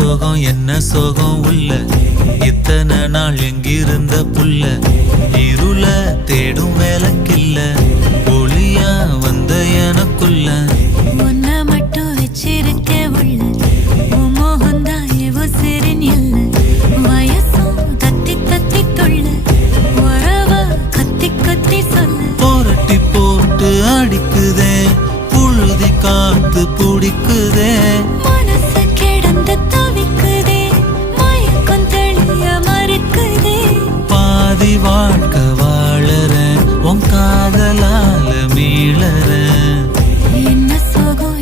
என்ன சோகம் உள்ள இத்தனை நாள் எங்கிருந்த புல்ல இருள தேடும் வேலைக்கில்ல ஒளியா வந்த எனக்குள்ள உன்னை மட்டும் வச்சிருக்க உள்ள உன் மோகந்தான் எவோ சிறின் எல்ல வயசும் தத்தி தத்தி தொள்ள உறவ கத்தி கத்தி சொல்ல போரட்டி போட்டு அடிக்குதே புழுதி காத்து பிடிக்குதே மனசு கிடந்து தவிக்குதே மயக்கம் தெளிய மறுக்குதே பாதி வாழ்க்கை வாழறேன் உன் காதலால மீளறேன் என்ன சோகம்